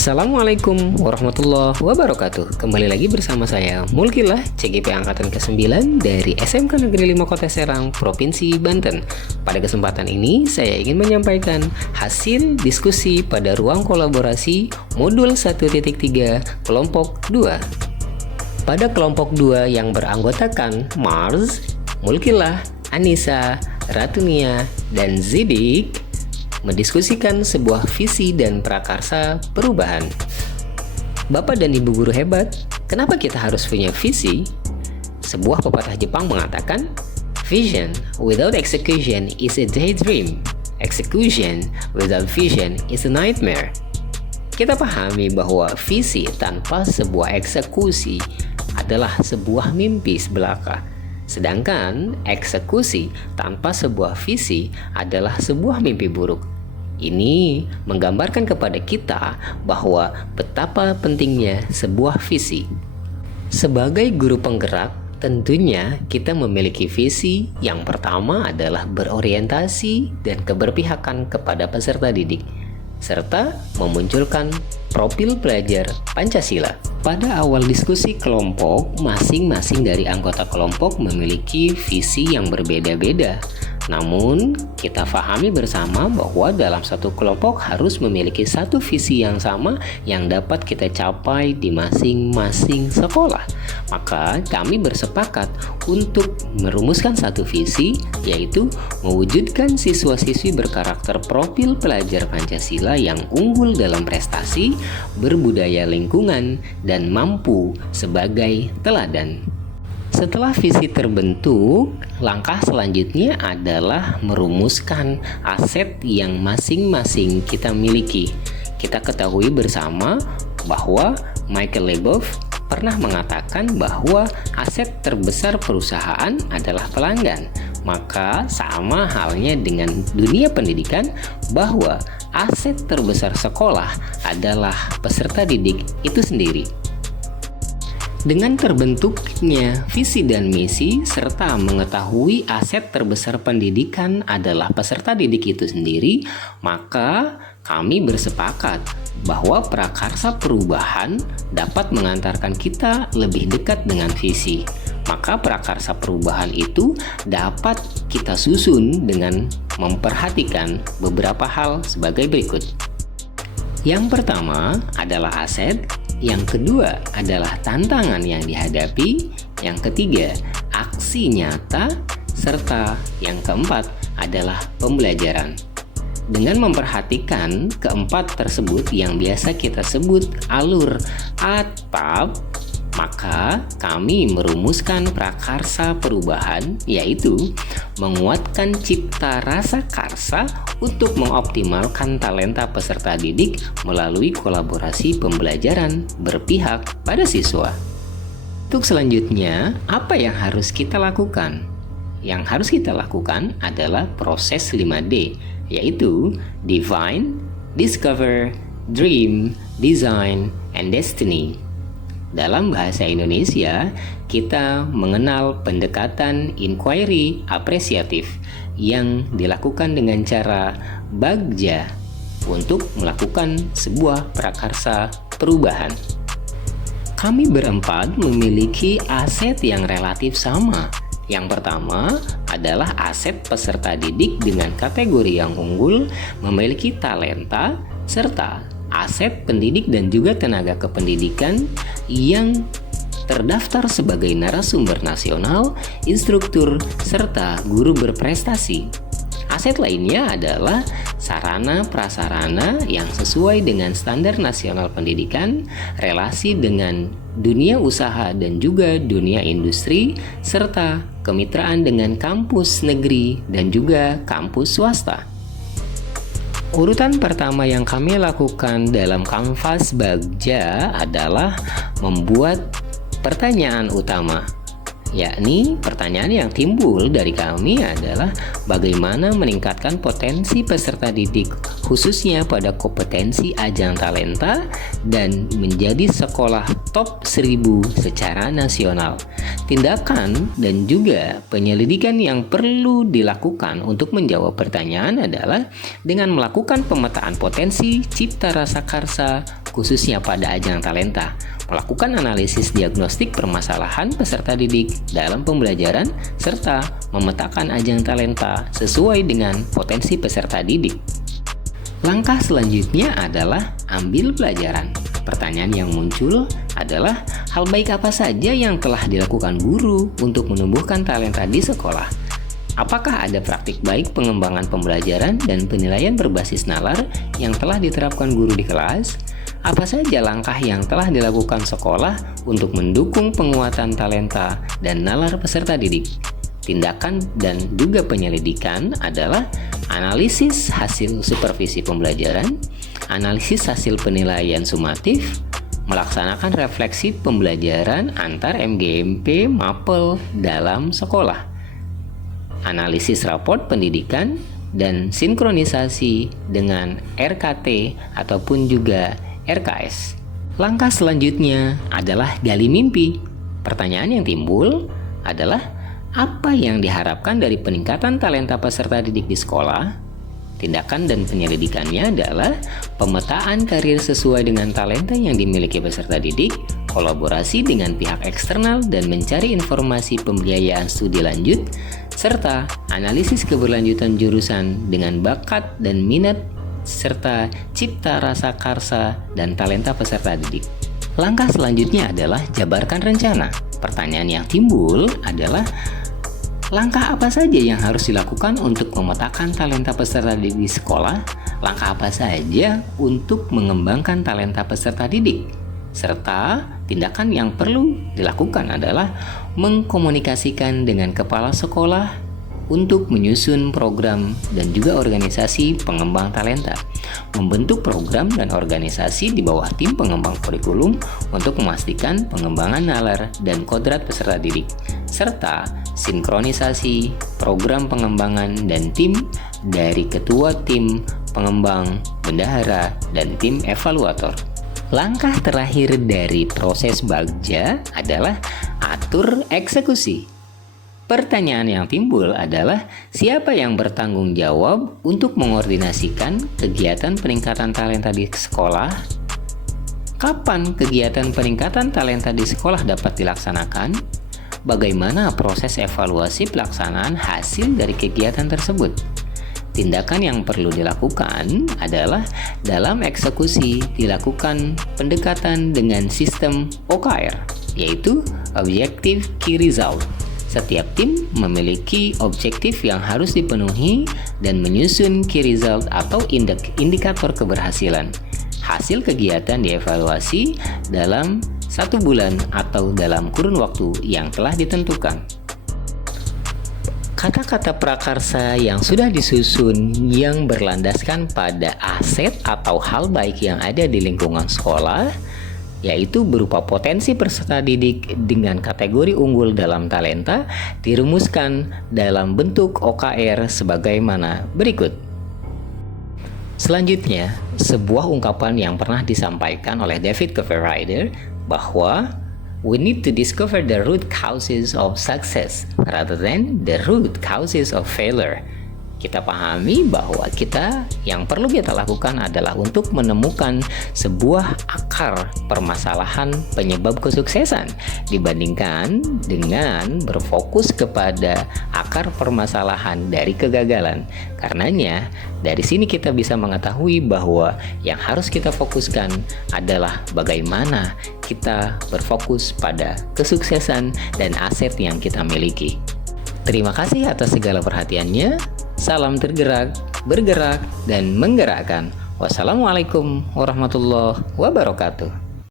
Assalamualaikum warahmatullahi wabarakatuh. Kembali lagi bersama saya Mulkilah, CGP Angkatan ke-9 dari SMK Negeri 5 Kota Serang, Provinsi Banten. Pada kesempatan ini saya ingin menyampaikan hasil diskusi pada ruang kolaborasi modul 1.3 kelompok 2. Pada kelompok 2 yang beranggotakan Mars, Mulkilah, Anissa, Ratunia, dan Zidik mendiskusikan sebuah visi dan prakarsa perubahan. Bapak dan Ibu guru hebat, kenapa kita harus punya visi? Sebuah pepatah Jepang mengatakan, "Vision without execution is a daydream. Execution without vision is a nightmare." Kita pahami bahwa visi tanpa sebuah eksekusi adalah sebuah mimpi sebelaka. Sedangkan eksekusi tanpa sebuah visi adalah sebuah mimpi buruk. Ini menggambarkan kepada kita bahwa betapa pentingnya sebuah visi. Sebagai guru penggerak, tentunya kita memiliki visi. Yang pertama adalah berorientasi dan keberpihakan kepada peserta didik, serta memunculkan profil pelajar Pancasila. Pada awal diskusi kelompok, masing-masing dari anggota kelompok memiliki visi yang berbeda-beda. Namun, kita pahami bersama bahwa dalam satu kelompok harus memiliki satu visi yang sama yang dapat kita capai di masing-masing sekolah. Maka, kami bersepakat untuk merumuskan satu visi, yaitu mewujudkan siswa-siswi berkarakter profil pelajar Pancasila yang unggul dalam prestasi, berbudaya lingkungan, dan mampu sebagai teladan. Setelah visi terbentuk, langkah selanjutnya adalah merumuskan aset yang masing-masing kita miliki. Kita ketahui bersama bahwa Michael Lebov pernah mengatakan bahwa aset terbesar perusahaan adalah pelanggan. Maka sama halnya dengan dunia pendidikan, bahwa aset terbesar sekolah adalah peserta didik itu sendiri. Dengan terbentuknya visi dan misi serta mengetahui aset terbesar pendidikan adalah peserta didik itu sendiri, maka kami bersepakat bahwa prakarsa perubahan dapat mengantarkan kita lebih dekat dengan visi. Maka prakarsa perubahan itu dapat kita susun dengan memperhatikan beberapa hal sebagai berikut. Yang pertama adalah aset, yang kedua adalah tantangan yang dihadapi, yang ketiga aksi nyata, serta yang keempat adalah pembelajaran. Dengan memperhatikan keempat tersebut yang biasa kita sebut alur atap, maka kami merumuskan prakarsa perubahan, yaitu menguatkan cipta rasa karsa untuk mengoptimalkan talenta peserta didik melalui kolaborasi pembelajaran berpihak pada siswa. Untuk selanjutnya, apa yang harus kita lakukan? Yang harus kita lakukan adalah proses 5D, yaitu Define, Discover, Dream, Design, and Destiny. Dalam bahasa Indonesia, kita mengenal pendekatan inquiry apresiatif yang dilakukan dengan cara bagja untuk melakukan sebuah prakarsa perubahan. Kami berempat memiliki aset yang relatif sama. Yang pertama adalah aset peserta didik dengan kategori yang unggul, memiliki talenta, serta aset pendidik dan juga tenaga kependidikan yang terdaftar sebagai narasumber nasional, instruktur, serta guru berprestasi. Aset lainnya adalah sarana prasarana yang sesuai dengan standar nasional pendidikan, relasi dengan dunia usaha dan juga dunia industri, serta kemitraan dengan kampus negeri dan juga kampus swasta. Urutan pertama yang kami lakukan dalam kanvas bagja adalah membuat pertanyaan utama, yakni pertanyaan yang timbul dari kami adalah bagaimana meningkatkan potensi peserta didik khususnya pada kompetensi ajang talenta dan menjadi sekolah top 1000 secara nasional. Tindakan dan juga penyelidikan yang perlu dilakukan untuk menjawab pertanyaan adalah dengan melakukan pemetaan potensi cipta rasa karsa khususnya pada ajang talenta, melakukan analisis diagnostik permasalahan peserta didik dalam pembelajaran, serta memetakan ajang talenta sesuai dengan potensi peserta didik. Langkah selanjutnya adalah ambil pelajaran. Pertanyaan yang muncul adalah hal baik apa saja yang telah dilakukan guru untuk menumbuhkan talenta di sekolah. Apakah ada praktik baik pengembangan pembelajaran dan penilaian berbasis nalar yang telah diterapkan guru di kelas? Apa saja langkah yang telah dilakukan sekolah untuk mendukung penguatan talenta dan nalar peserta didik? Tindakan dan juga penyelidikan adalah analisis hasil supervisi pembelajaran, analisis hasil penilaian sumatif, melaksanakan refleksi pembelajaran antar MGMP MAPEL dalam sekolah, analisis raport pendidikan, dan sinkronisasi dengan RKT ataupun juga RKS. Langkah selanjutnya adalah gali mimpi. Pertanyaan yang timbul adalah apa yang diharapkan dari peningkatan talenta peserta didik di sekolah? Tindakan dan penyelidikannya adalah pemetaan karir sesuai dengan talenta yang dimiliki peserta didik, kolaborasi dengan pihak eksternal dan mencari informasi pembiayaan studi lanjut, serta analisis keberlanjutan jurusan dengan bakat dan minat serta cipta rasa karsa dan talenta peserta didik. Langkah selanjutnya adalah jabarkan rencana. Pertanyaan yang timbul adalah langkah apa saja yang harus dilakukan untuk memetakan talenta peserta didik di sekolah? Langkah apa saja untuk mengembangkan talenta peserta didik? Serta tindakan yang perlu dilakukan adalah mengkomunikasikan dengan kepala sekolah untuk menyusun program dan juga organisasi pengembang talenta, membentuk program dan organisasi di bawah tim pengembang kurikulum untuk memastikan pengembangan nalar dan kodrat peserta didik, serta sinkronisasi program pengembangan dan tim dari ketua tim pengembang, bendahara, dan tim evaluator. Langkah terakhir dari proses bagja adalah atur eksekusi. Pertanyaan yang timbul adalah siapa yang bertanggung jawab untuk mengordinasikan kegiatan peningkatan talenta di sekolah? Kapan kegiatan peningkatan talenta di sekolah dapat dilaksanakan? Bagaimana proses evaluasi pelaksanaan hasil dari kegiatan tersebut? Tindakan yang perlu dilakukan adalah dalam eksekusi dilakukan pendekatan dengan sistem OKR, yaitu Objective Key Result. Setiap tim memiliki objektif yang harus dipenuhi dan menyusun key result atau indikator keberhasilan. Hasil kegiatan dievaluasi dalam 1 bulan atau dalam kurun waktu yang telah ditentukan. Kata-kata prakarsa yang sudah disusun yang berlandaskan pada aset atau hal baik yang ada di lingkungan sekolah, yaitu berupa potensi peserta didik dengan kategori unggul dalam talenta, dirumuskan dalam bentuk OKR sebagaimana berikut. Selanjutnya, sebuah ungkapan yang pernah disampaikan oleh David Copperrider bahwa we need to discover the root causes of success rather than the root causes of failure. Kita pahami bahwa yang perlu kita lakukan adalah untuk menemukan sebuah akar permasalahan penyebab kesuksesan dibandingkan dengan berfokus kepada akar permasalahan dari kegagalan. Karenanya, dari sini kita bisa mengetahui bahwa yang harus kita fokuskan adalah bagaimana kita berfokus pada kesuksesan dan aset yang kita miliki. Terima kasih atas segala perhatiannya. Salam tergerak, bergerak, dan menggerakkan. Wassalamualaikum warahmatullahi wabarakatuh.